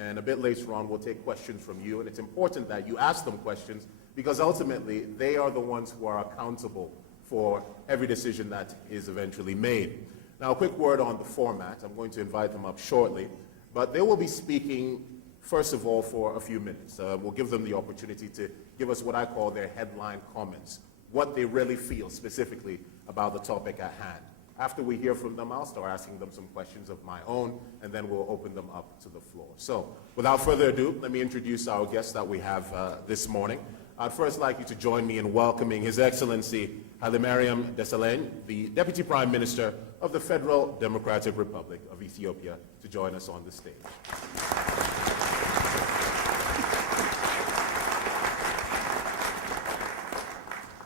and a bit later on we'll take questions from you, and it's important that you ask them questions because ultimately they are the ones who are accountable for every decision that is eventually made. Now, a quick word on the format. I'm going to invite them up shortly, but they will be speaking, first of all, for a few minutes. We'll give them the opportunity to give us what I call their headline comments, what they really feel specifically about the topic at hand. After we hear from them, I'll start asking them some questions of my own, and then we'll open them up to the floor. So, without further ado, let me introduce our guest that we have this morning. I'd first like you to join me in welcoming His Excellency Hailemariam Desalegn, the Deputy Prime Minister of the Federal Democratic Republic of Ethiopia, to join us on the stage.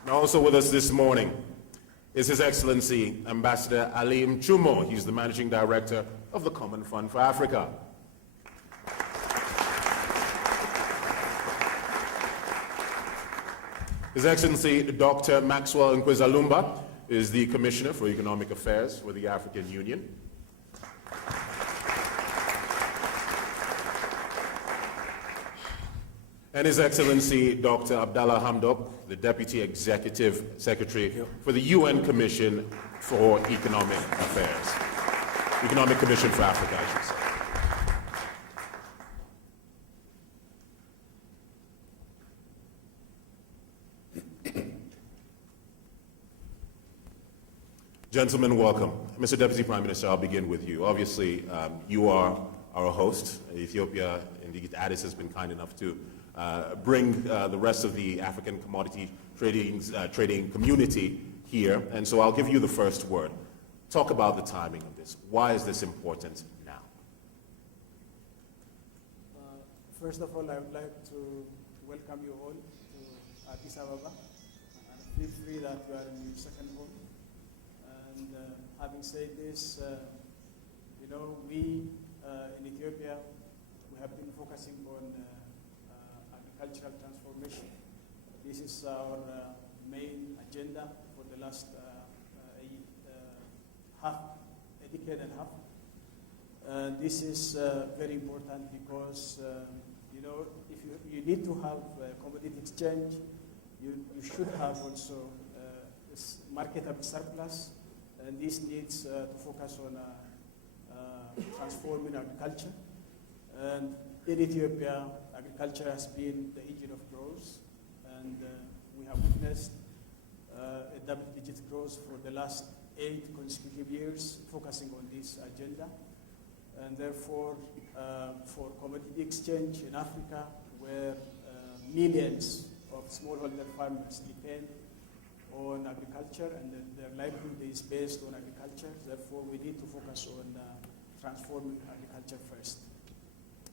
Now, also with us this morning is His Excellency Ambassador Alim Chumo. He's the Managing Director of the Common Fund for Africa. His Excellency Dr. Maxwell Nkwezalumba is the Commissioner for Economic Affairs for the African Union. And His Excellency Dr. Abdallah Hamdok, the Deputy Executive Secretary for the UN Commission for Economic Affairs. Economic Commission for Africa, I should say. Gentlemen, welcome. Mr. Deputy Prime Minister, I'll begin with you. Obviously, you are our host. Ethiopia, indeed, Addis has been kind enough to bring the rest of the African commodity trading community here. And so I'll give you the first word. Talk about the timing of this. Why is this important now? First of all, I would like to welcome you all to Addis Ababa. And feel free that you are in your second home. And having said this, we in Ethiopia, we have been focusing on agricultural transformation. This is our main agenda for the last a decade and a half. This is very important because, if you need to have commodity exchange, you should have also marketable surplus. And this needs to focus on transforming agriculture. And in Ethiopia, agriculture has been the engine of growth, and we have witnessed a double-digit growth for the last 8 consecutive years, focusing on this agenda. And therefore, for commodity exchange in Africa, where millions of smallholder farmers depend on agriculture, and their livelihood is based on agriculture. Therefore, we need to focus on transforming agriculture first.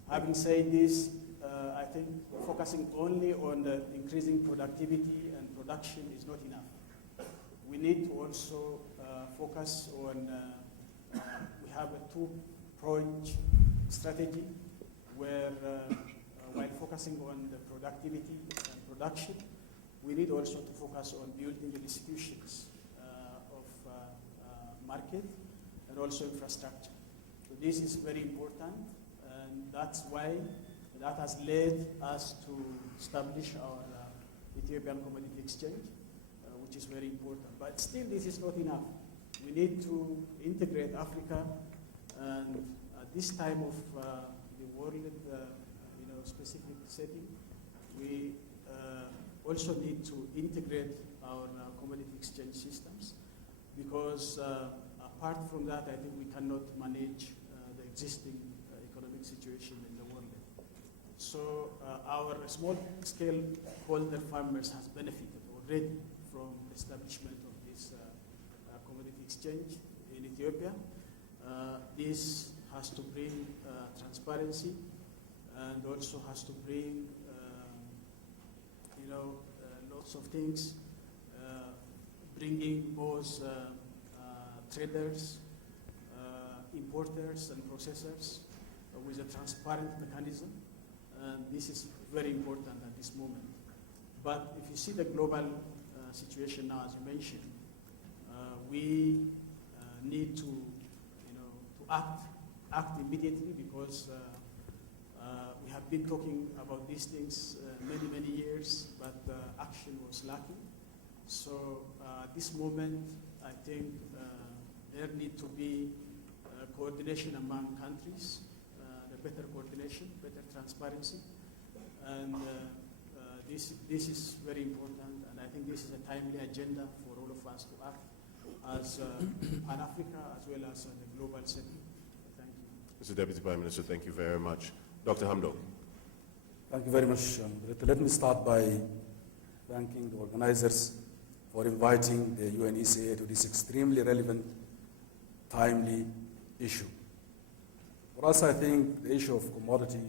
Having said this, I think focusing only on the increasing productivity and production is not enough. We need to also focus on, we have a 2-pronged strategy where while focusing on the productivity and production, we need also to focus on building the institutions of market and also infrastructure. So this is very important, and that's why that has led us to establish our Ethiopian Commodity Exchange, which is very important. But still, this is not enough. We need to integrate Africa, and at this time of the world, specific setting, we also need to integrate our commodity exchange systems, because apart from that, I think we cannot manage the existing economic situation in the world. So our small-scale holder farmers has benefited already from the establishment of this commodity exchange in Ethiopia. This has to bring transparency, and also has to bring lots of things, bringing both traders, importers, and processors with a transparent mechanism. And this is very important at this moment. But if you see the global situation now, as you mentioned, we need to act immediately, because been talking about these things many years, but action was lacking. So at this moment, I think there need to be coordination among countries, the better coordination, better transparency, and this is very important, and I think this is a timely agenda for all of us to act as Pan-Africa as well as the global setting. Thank you. Mr. Deputy Prime Minister, thank you very much. Dr. Hamdok. Thank you very much. Let me start by thanking the organizers for inviting the UNECA to this extremely relevant, timely issue. For us, I think the issue of commodity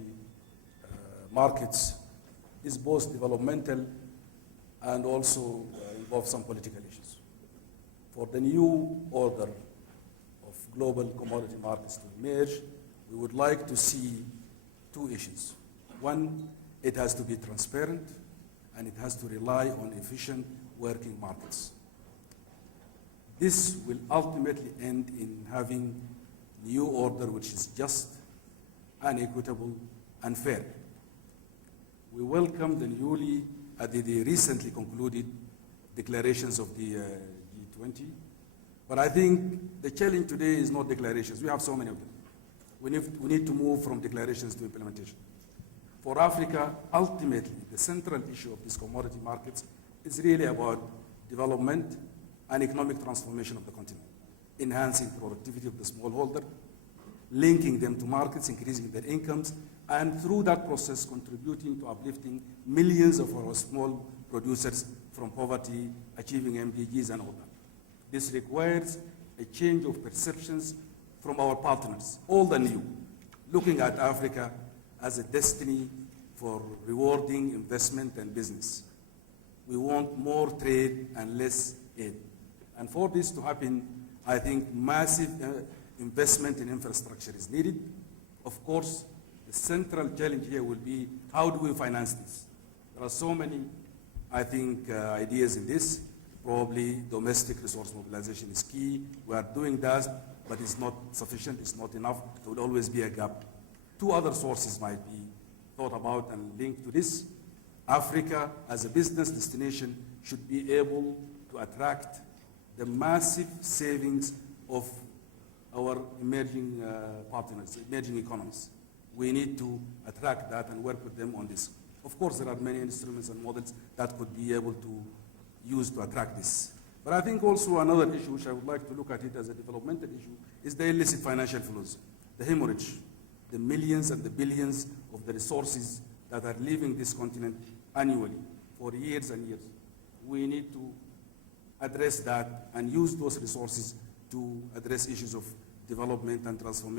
markets is both developmental and also involves some political issues. For the new order of global commodity markets to emerge, we would like to see two issues. One, it has to be transparent and it has to rely on efficient working markets. This will ultimately end in having new order which is just and equitable and fair. We welcome the recently concluded declarations of the G20, but I think the challenge today is not declarations. We have so many of them. We need to move from declarations to implementation. For Africa, ultimately, the central issue of these commodity markets is really about development and economic transformation of the continent, enhancing productivity of the smallholder, linking them to markets, increasing their incomes, and through that process contributing to uplifting millions of our small producers from poverty, achieving MDGs and all that. This requires a change of perceptions from our partners, old and new, looking at Africa as a destiny for rewarding investment and business. We want more trade and less aid. And for this to happen, I think massive investment in infrastructure is needed. Of course, the central challenge here will be how do we finance this? There are so many, I think, ideas in this. Probably domestic resource mobilization is key. We are doing that, but it's not sufficient, it's not enough. There will always be a gap. Two other sources might be thought about and linked to this. Africa, as a business destination, should be able to attract the massive savings of our emerging partners, emerging economies. We need to attract that and work with them on this. Of course, there are many instruments and models that could be able to use to attract this. But I think also another issue, which I would like to look at it as a developmental issue, is the illicit financial flows, the hemorrhage, the millions and the billions of the resources that are leaving this continent annually for years and years. We need to address that and use those resources to address issues of development and transformation.